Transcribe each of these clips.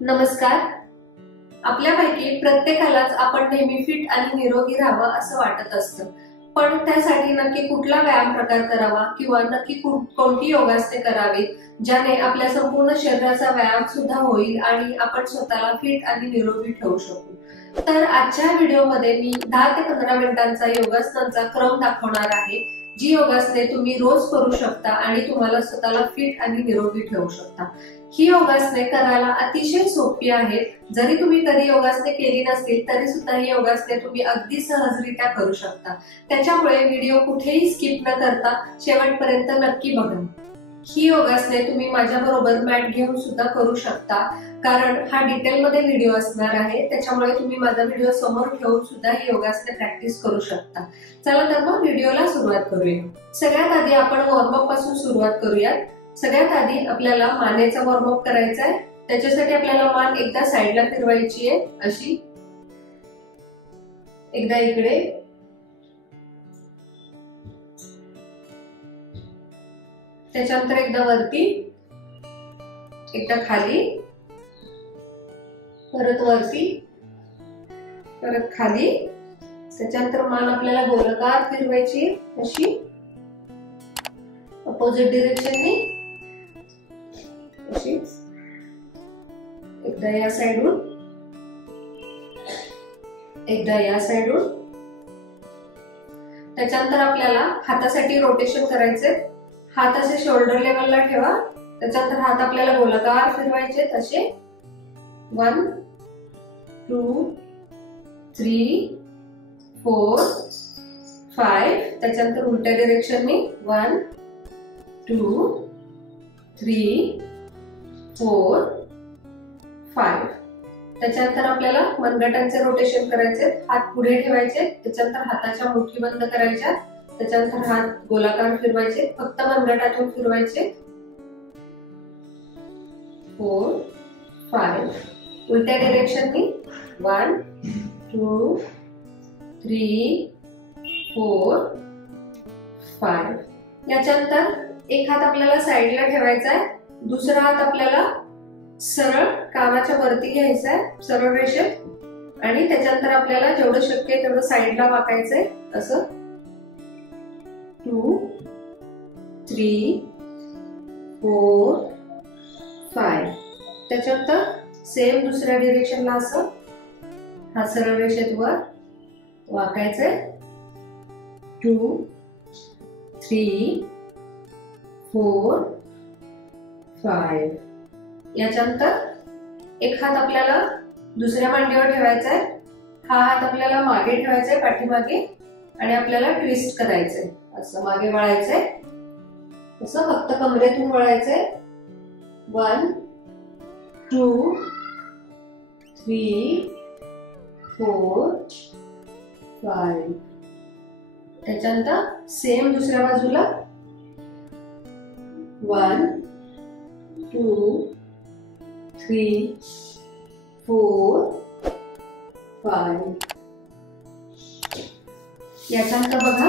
नमस्कार. आपल्यापैकी प्रत्येकालाच आपण नेहमी फिट आणि निरोगी राहावं असं वाटत असतं, पण त्यासाठी नक्की कुठला व्यायाम प्रकार करावा किंवा नक्की कोणती योगासने करावीत ज्याने आपल्या संपूर्ण शरीराचा व्यायाम सुद्धा होईल आणि आपण स्वतःला फिट आणि निरोगी ठेवू शकू. तर आजच्या व्हिडिओमध्ये मी 10 ते 15 मिनिटांचा योगासनांचा क्रम दाखवणार आहे, जी योगासने तुम्ही रोज करू शकता आणि तुम्हाला स्वतःला फिट आणि निरोगी ठेवू शकता. ही योगासने करायला अतिशय सोपी आहेत. जरी तुम्ही कधी योगासने केली नसतील तरी सुद्धा ही योगासने तुम्ही अगदी सहजरित्या करू शकता. त्याच्यामुळे व्हिडिओ कुठेही स्किप न करता शेवटपर्यंत नक्की बघा. ही योगासने तुम्ही माझ्याबरोबर मॅट घेऊन सुद्धा करू शकता, कारण हा डिटेलमध्ये व्हिडिओ असणार आहे. त्याच्यामुळे तुम्ही माझा व्हिडिओ समोर ठेवून सुद्धा ही योगासने प्रॅक्टिस करू शकता. चला तर मग व्हिडिओला सुरुवात करूया. सगळ्यात आधी आपण वॉर्मअप पासून सुरुवात करूयात. सगळ्यात आधी आपल्याला मानेचा वॉर्मअप करायचा आहे. त्याच्यासाठी आपल्याला मान एकदा साईडला फिरवायची आहे, अशी एकदा इकडे, त्याच्यानंतर एकदा वरती, एकदा खाली, परत वरती, परत खाली. त्याच्यानंतर मान आपल्याला गोलाकार फिरवायची अशी अपोजिट डिरेक्शनने, अशी एकदा या साइडून, एकदा या साइडून. त्याच्यानंतर आपल्याला हातासाठी रोटेशन करायचे. हात असे शोल्डर लेवलला ठेवा. त्याच्यानंतर हात आपल्याला गोलाकार फिरवायचे असे 1 2 3 4 5. त्याच्यानंतर उलट्या डिरेक्शनने 1 2 3 4 5. त्याच्यानंतर आपल्याला मनगटांचे रोटेशन करायचे. हात पुढे ठेवायचे, त्याच्यानंतर हाताच्या मुठी बंद करायच्या, त्याच्यानंतर हात गोलाकार फिरवायचे, फक्त मनगटातून फिरवायचे. 4 5. उलट्या डिरेक्शननी 1 2 3 4 5. याच्यानंतर एक हात आपल्याला साईडला ठेवायचा आहे, दुसरा हात आपल्याला सरळ कानाच्या वरती घ्यायचा आहे, सरळ रेषेत, आणि त्याच्यानंतर आपल्याला जेवढं शक्य आहे तेवढं साईडला वाकायचंय असं. 2 3 4 5. त्याच्यानंतर सेम दुसऱ्या डिरेक्शनला असं हा सरळ रेषेत वर वाकायचंय. 2 3 4 5. याच्यानंतर एक हात आपल्याला दुसऱ्या मांडीवर ठेवायचा आहे, हा हात आपल्याला मागे ठेवायचा आहे पाठीमागे, आणि आपल्याला ट्विस्ट करायचंय, असं मागे वळायचंय, असं फक्त कमरेतून वळायचंय. 1 2 3 4 5. त्याच्यानंतर सेम दुसऱ्या बाजूला 1 2 3 4 5. याच्यानंतर बघा,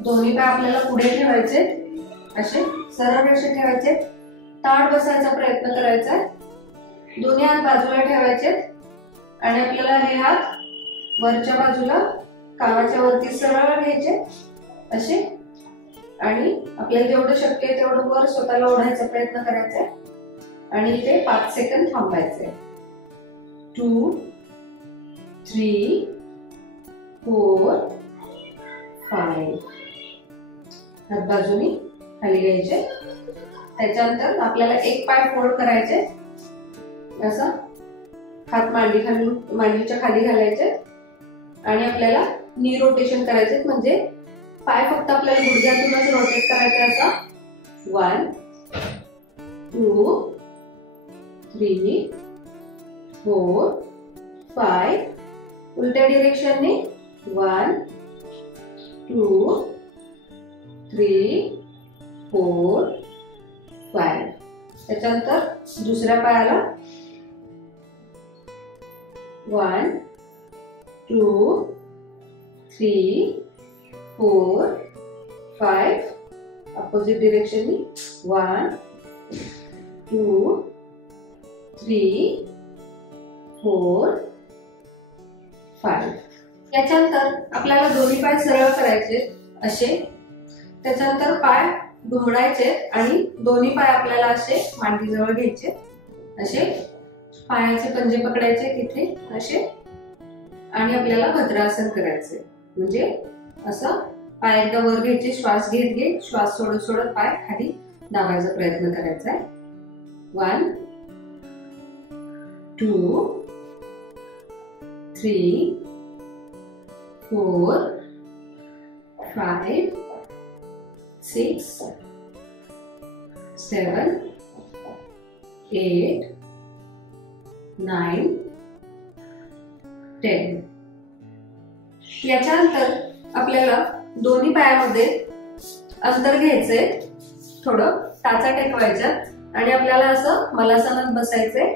दोन्ही पाय आपल्याला पुढे ठेवायचे, असे सरळ रेषेत ठेवायचे, ताठ बसायचा प्रयत्न करायचा आहे. दोन्ही हात बाजूला ठेवायचे आणि आपल्याला हे हात वरच्या बाजूला कानाच्या वरती सरळ घ्यायचे असे, आणि आपल्याला जेवढं शक्य आहे तेवढं वर स्वतःला ओढायचा प्रयत्न करायचा आहे, आणि इथे 5 सेकंद थांबायचे. 2 3 4 5. हात बाजूनी खाली घ्यायचे. त्याच्यानंतर आपल्याला एक पाय फोल्ड करायचे, असं हात मांडीच्या खाली घालायचे, आणि आपल्याला नी रोटेशन करायचे, म्हणजे पाय फक्त आपल्याला गुडघ्यातूनच रोटेट करायचा असा. 1 2 3 4 5. उलट्या डिरेक्शनने 1 2 3 4 5. त्याच्यानंतर दुसऱ्या पायाला 1 2 3 4 5. अपोजिट डिरेक्शननी 1 2 3 4 5. याच्यानंतर आपल्याला दोन्ही पाय सरळ करायचे असे. त्याच्यानंतर पाय दुमडायचे आणि दोन्ही पाय आपल्याला असे मांडीजवळ घ्यायचे असे. पायाचे पंजे पकडायचे तिथे असे आणि आपल्याला भद्रासन करायचे. म्हणजे असं पाय एकदा वर घ्यायचे, श्वास घेत घेत श्वास सोडत सोडत पाय खाली दाबायचा प्रयत्न करायचा आहे. 1 2 3 4 5 6 7 8 9 10. याच्यानंतर आपल्याला दोन्ही पायामध्ये अंतर घ्यायचंय, थोडं टाचा टेकवायच्या आणि आपल्याला असं मलासनात बसायचंय.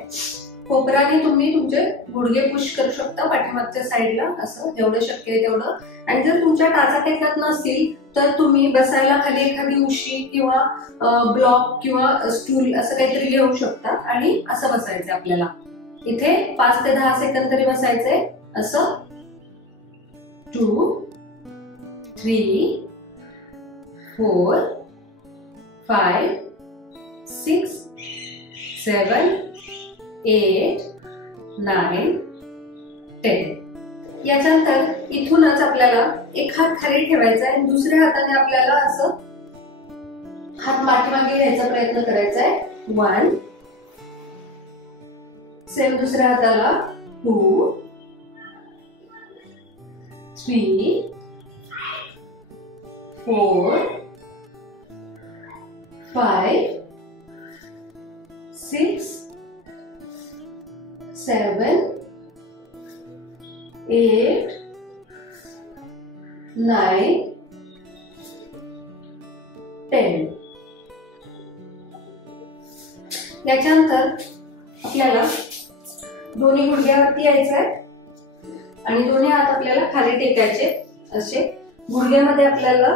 कोपराने तुम्ही तुमचे गुडघे पुश करू शकता पाठीमागच्या साईडला, असं जेवढं शक्य आहे तेवढं. आणि जर तुमच्या टाचा टेकत नसतील तर तुम्ही बसायला खाली एखादी उशी किंवा ब्लॉक किंवा स्टूल असं काहीतरी घेऊ शकता आणि असं बसायचं. आपल्याला इथे 5 ते 10 सेकंद तरी बसायचंय असं. 2 3 4 5 6 7 8 9 10. याच्यानंतर इथूनच आपल्याला एक हात खाली ठेवायचा आहे, दुसऱ्या हाताने आपल्याला असं हात पाठीमागे घ्यायचा प्रयत्न करायचा आहे. 1 सेम दुसऱ्या हाताला 2 3 4 5 6 7 8 9 10. याच्यानंतर आपल्याला दोन्ही गुडघ्यावरती यायचं आहे आणि दोन्ही हात आपल्याला खाली टेकायचे असे. गुडघ्यामध्ये आपल्याला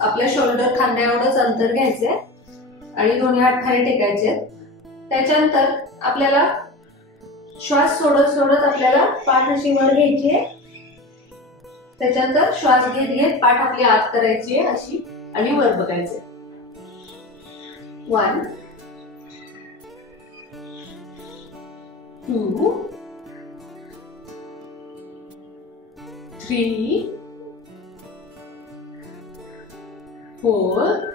आपल्या शोल्डर खांद्या एवढंच अंतर घ्यायचंय आणि दोन्ही हात खाली टेकायचे. त्याच्यानंतर आपल्याला श्वास सोडत सोडत आपल्याला पाठ अशी वर घ्यायची आहे. त्याच्यानंतर श्वास घेत घेत पाठ आपली आत करायची आहे अशी आणि वर बघायचे. 1 2 3 4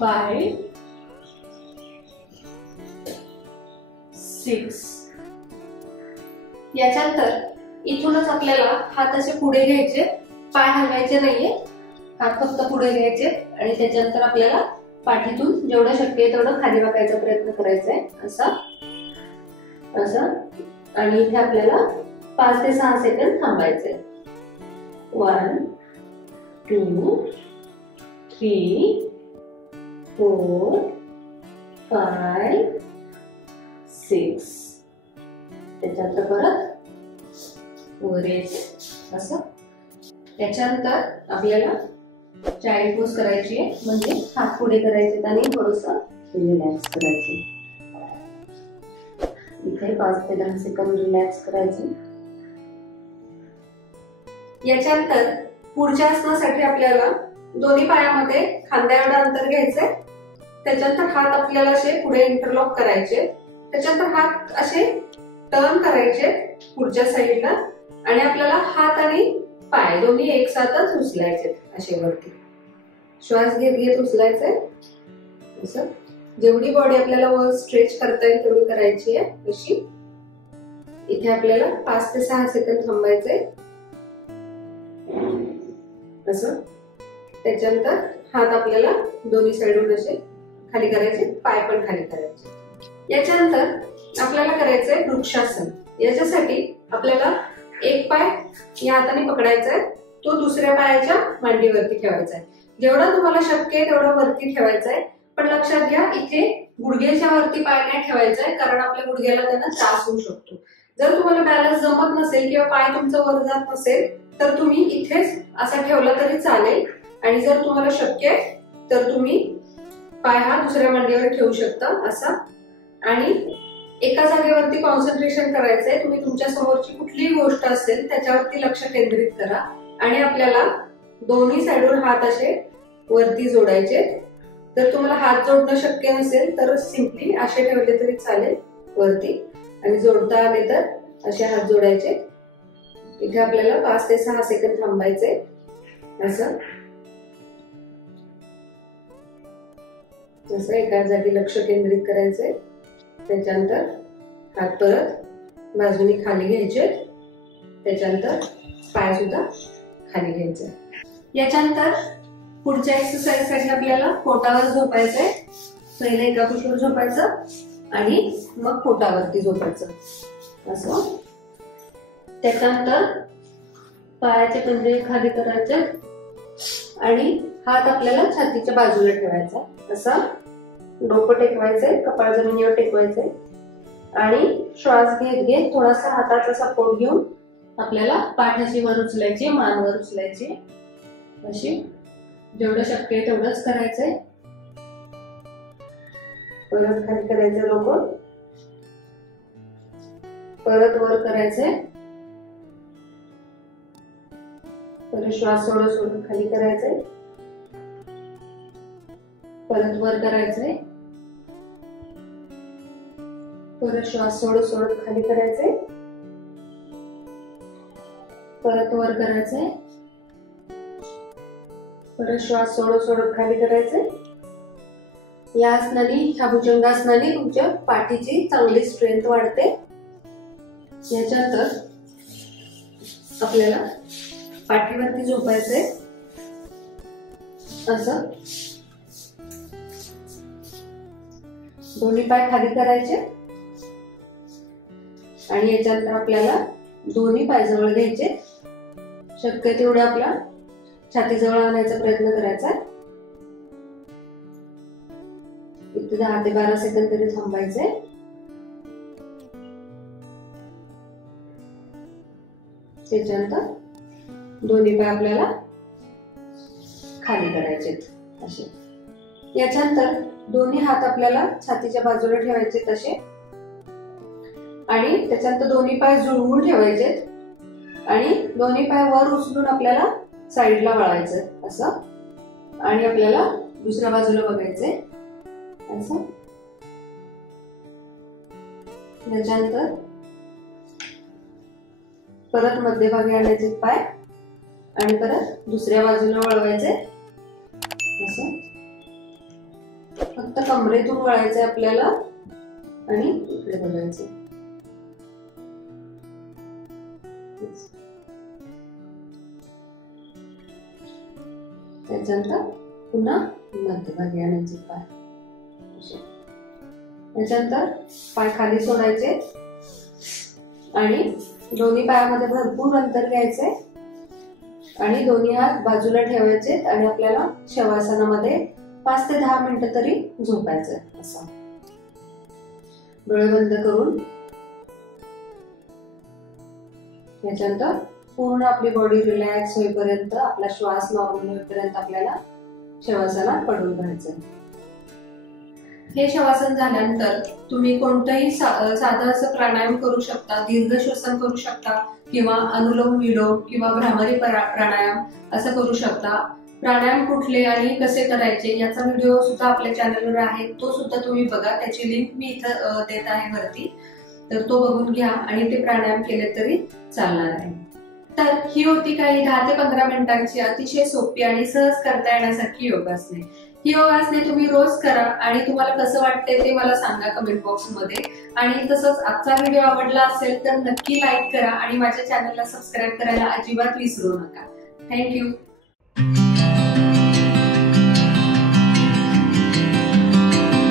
5 6. याच्यानंतर इथूनच आपल्याला हात असे पुढे घ्यायचे, पाय हलवायचे नाहीये, हात फक्त पुढे घ्यायचे आणि त्याच्यानंतर आपल्याला पाठीतून जेवढं शक्य आहे तेवढं खाली वाकायचा प्रयत्न करायचा आहे असं असं. आणि इथे आपल्याला 5 ते 6 सेकंद थांबायचे. 1 2 3 4 5 6. त्याच्यानंतर परत वर यायचे असं. त्याच्यानंतर आपल्याला चाइल्ड पोज करायची आहे, म्हणजे हात पुढे करायचे आणि थोडस रिलॅक्स करायचे. इथे 5 ते 10 सेकंद रिलॅक्स करायचे. याच्यानंतर पुढच्या आसनासाठी आपल्याला दोन्ही पायामध्ये खांद्या एवढं अंतर घ्यायचंय. त्याच्यानंतर हात आपल्याला असे पुढे इंटरलॉक करायचे. त्याच्यानंतर हात असे टर्न करायचे पुढच्या साईडला आणि आपल्याला हात आणि पाय दोन्ही एकसाथच उचलायचे असे वरती. श्वास घेत घेत उचलायचे असं. जेवढी बॉडी आपल्याला वर स्ट्रेच करता येईल तेवढी करायची आहे अशी. इथे आपल्याला 5 ते 6 सेकंद थांबायचे असं. त्याच्यानंतर हात आपल्याला दोन्ही साईडून असे खाली करायचे, पाय पण खाली करायचे. याच्यानंतर आपल्याला करायचंय वृक्षासन. याच्यासाठी आपल्याला एक पाय या हाताने पकडायचा आहे, तो दुसऱ्या पायाच्या मांडीवरती ठेवायचा आहे. जेवढा तुम्हाला शक्य आहे तेवढा वरती ठेवायचा आहे. पण लक्षात घ्या इथे गुडघ्याच्या वरती पाय नाही ठेवायचा आहे, कारण आपल्या गुडघ्याला त्यांना त्रास होऊ शकतो. जर तुम्हाला बॅलन्स जमत नसेल किंवा पाय तुमचा वर जात नसेल तर तुम्ही इथेच असा ठेवला तरी चालेल. आणि जर तुम्हाला शक्य आहे तर तुम्ही पाय हा दुसऱ्या मांडीवर ठेवू शकता असा, आणि एका जागेवरती कॉन्सन्ट्रेशन करायचंय. तुम्ही तुमच्या समोरची कुठलीही गोष्ट असेल त्याच्यावरती लक्ष केंद्रित करा आणि आपल्याला दोन्ही साइडून हात असे वरती जोडायचे. जर तुम्हाला हात जोडणं शक्य नसेल तर सिंपली असे ठेवले तरी चालेल वरती, आणि जोडता आले तर असे हात जोडायचे. इथे आपल्याला 5 ते 6 सेकंद थांबायचे असं. जसं एका जागी लक्ष केंद्रित करायचंय. त्याच्यानंतर हात परत बाजूने खाली घ्यायचे. त्याच्यानंतर पाय सुद्धा खाली घ्यायचे. याच्यानंतर पुढच्या एक्सरसाइज साठी आपल्याला पोटावर झोपायचंय. पहिले एका कुशीवर झोपायचं आणि मग पोटावरती झोपायचं असं. त्याच्यानंतर पायाचे पंजे खाली करायचे आणि हात आपल्याला छातीच्या बाजूला ठेवायचा असा. डोकं टेकवायचंय, कपाळ जमिनीवर टेकवायचंय आणि श्वास घेत घेत थोडासा हाताचा सपोर्ट घेऊन आपल्याला पाठ अशी वर उचलायची, मान वर उचलायची अशी. जेवढं शक्य आहे तेवढंच करायचंय. परत खाली करायचं डोकं, परत वर करायचंय, परत श्वास सोडत सोडत खाली करायचंय, परत वर करायचंय, परत श्वास सोडत सोडत खाली करायचंय, परत वर करायचंय, परत श्वास सोडत सोडत खाली करायचंय. या आसनाने, ह्या भुजंगासनाने तुमच्या पाठीची चांगली स्ट्रेंथ वाढते. याच्यानंतर आपल्याला पाठीवरती झोपायचंय असं. दोन्ही पाय खाली करायचे आणि याच्यानंतर आपल्याला दोन्ही पाय जवळ घ्यायचे. शक्य तेवढं आपला छातीजवळ आणायचा प्रयत्न करायचा. इथे 10 ते 12 सेकंद तरी थांबायचे. त्याच्यानंतर दोन्ही पाय आपल्याला खाली करायचे असे. याच्यानंतर दोन्ही हात आपल्याला छातीच्या बाजूला ठेवायचे तसे, आणि त्याच्यानंतर दोन्ही पाय जुळवून ठेवायचे आणि दोन्ही पाय वर उचलून आपल्याला साईडला वळायचं असं, आणि आपल्याला दुसऱ्या बाजूला बघायचंय असं. त्याच्यानंतर परत मध्यभागी आणायचे पाय आणि परत दुसऱ्या बाजूला वळवायचे असं. फक्त कमरेतून वळायचंय आपल्याला आणि इकडे बघायचं. त्याच्यानंतर पुन्हा मध्यभागी आणायचे पाय. त्याच्यानंतर पाय खाली सोडायचे आणि दोन्ही पायामध्ये भरपूर अंतर घ्यायचे आणि दोन्ही हात बाजूला ठेवायचे आणि आपल्याला शवासनामध्ये 5 ते 10 मिनिटं तरी झोपायचं असं. डोळे बंद करून याच्यानंतर पूर्ण आपली बॉडी रिलॅक्स होईपर्यंत, आपला श्वास नॉर्मल होईपर्यंत आपल्याला शवासनात पडून राहायचं. हे शवासन झाल्यानंतर तुम्ही कोणतंही साधं असं प्राणायाम करू शकता. दीर्घ श्वसन करू शकता किंवा अनुलोम विलोम किंवा भ्रामरी प्राणायाम असं करू शकता. प्राणायाम कुठले आणि कसे करायचे याचा व्हिडिओ सुद्धा आपल्या चॅनलवर आहे, तो सुद्धा तुम्ही बघा. त्याची लिंक मी इथं देत आहे वरती, तर तो बघून घ्या आणि ते प्राणायाम केले तरी चालणार आहे. तर ही होती काही 10 ते 15 मिनिटांची अतिशय सोपी आणि सहज करता येण्यासारखी योगासने. ही योगासने तुम्ही रोज करा आणि तुम्हाला कसं वाटतंय ते मला सांगा कमेंट बॉक्स मध्ये. आणि तसंच आजचा व्हिडिओ आवडला असेल तर नक्की लाईक करा आणि माझ्या चॅनलला सबस्क्राईब करायला अजिबात विसरू नका. थँक्यू.